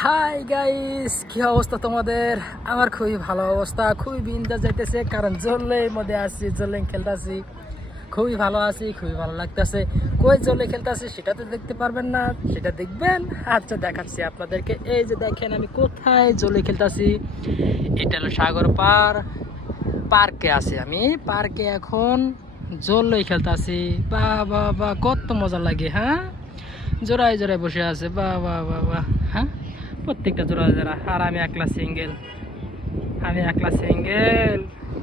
Hi guys, কি অবস্থা তোমাদের? আমার খুবই ভালো অবস্থা, খুবই বিন্দাস যাইতেছে, কারণ জলের মধ্যে আছি, জলে খেলতেছি, খুবই ভালো আছি, খুবই ভালো লাগতেছে। কই জলে খেলতেছি সেটা তো দেখতে পারবেন না, সেটা দেখবেন। আচ্ছা দেখাচ্ছি আপনাদেরকে। এই যে দেখেন আমি কোথায় জলে খেলতেছি। এটা হলো সাগর পার্কে আছি আমি। পার্কে এখন জলে খেলতেছি। বাহ বাহ বাহ, কত মজা লাগে। হ্যাঁ, জোড়ায় জোড়ায় বসে আছে। বাহ বাহ বাহ বাহ। হ্যাঁ, প্রত্যেকটা জোড়া জোড়া। আর আমি একলা সিঙ্গেল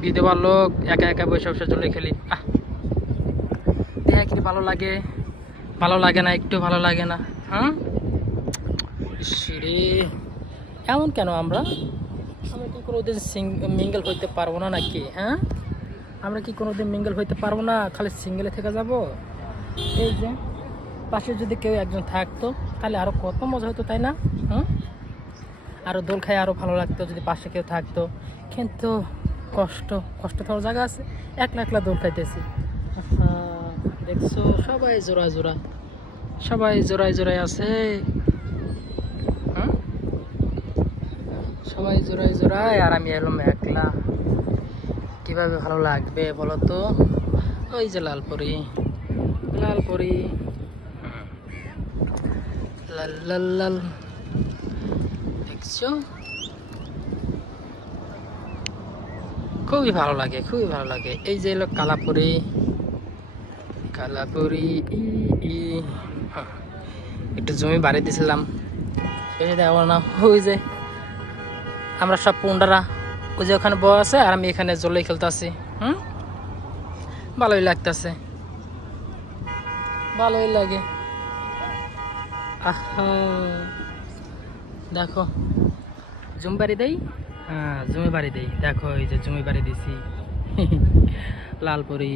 বিধবা লোক, একা একা বসে বসে জলে খেলি। দেখা কি ভালো লাগে? ভালো লাগে না? একটু ভালো লাগে না? হ্যাঁ, সিঁড়ি এমন কেন? আমরা কি কোনোদিন মিঙ্গেল হইতে পারবো না নাকি? হ্যাঁ, আমরা কি কোনোদিন মিঙ্গেল হইতে পারবো না? খালি সিঙ্গেলে থেকে যাব? এই যে পাশে যদি কেউ একজন থাকতো তাহলে আরো কত মজা হতো, তাই না? আরো দোল খাই আরো ভালো লাগতো যদি পাশে কেউ থাকতো। কিন্তু কষ্ট থাকার জায়গা আছে, একলা একলা দোল খাইতেছি। দেখছো, সবাই জোড়ায় আছে। সবাই জোড়ায়, আর আমি এলাম একলা। কিভাবে ভালো লাগবে বলো তো? ওই যে লালপরি লাল লাল লাল, দেখছো? খুবই ভালো লাগে। এই যে এলো কালাপুরি একটু জমি বাড়ি দিয়েছিলাম, দেখো না। ওই যে আমরা সব পুন্ডারা ওই যে ওখানে বউ আছে, আর আমি এখানে জলে খেলতেছি। ভালোই লাগতেছে, ভালোই লাগে। দেখো জমি বাড়ি দেই। জমি বাড়ি দেই, দেখো এই যে জমি বাড়ি দিছি। লালপুরি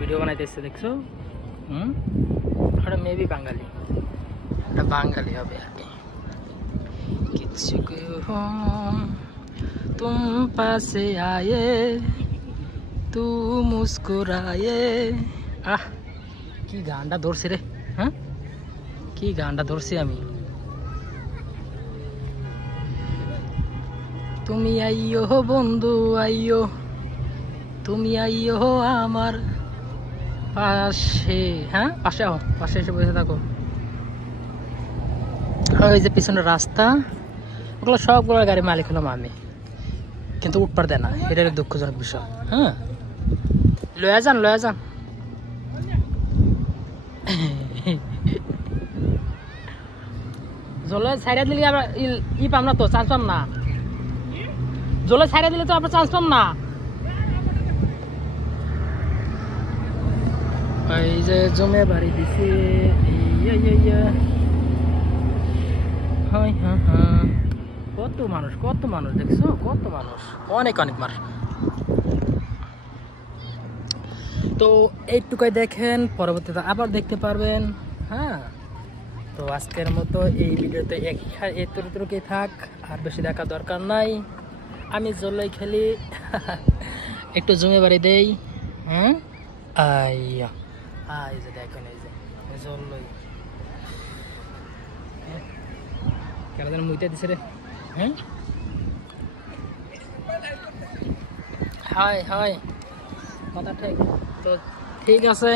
ভিডিও বানাইতেছে, দেখছো? ওটা মেবি বাঙালি, ওটা বাঙালি হবে আর কি। কিছু তুম পাশে আয়ে তু মুস্কুরায়ে। কি গানটা ধরছি রে! কি গানটা ধরছি আমি। তুমি আইয়ো বন্ধু আইয়ো, তুমি আইয়ো আমার পাশে। পাশে এসে বসে থাকো। ওই যে পিছনের রাস্তা, ওগুলো সবগুলো গাড়ি মালিক হলাম আমি, কিন্তু উঠপার দেয় না। এটা দুঃখজনক বিষয়। লয়া যান জলে ছাইড়া দিলে আমরা পাম না, তো চান্স পাম না। জলে ছাইড়া দিলে তো আমরা চান্স পাম না। এই যে জমে বাড়ি দিছে। কত মানুষ দেখছো? কত মানুষ, অনেক মানুষ। তো এইটুকুই দেখেন, পরবর্তীতে আবার দেখতে পারবেন। তো আজকের মতো এই ভিডিওতে এতটুকুই থাক, আর বেশি দেখা দরকার নাই। আমি জলে খেলি, একটু জমে বাড়ি দেই। এই যে দেখেন, এই যে জলই কেন মুইতে দিছে রে। হাই কথা ঠিক তো? ঠিক আছে।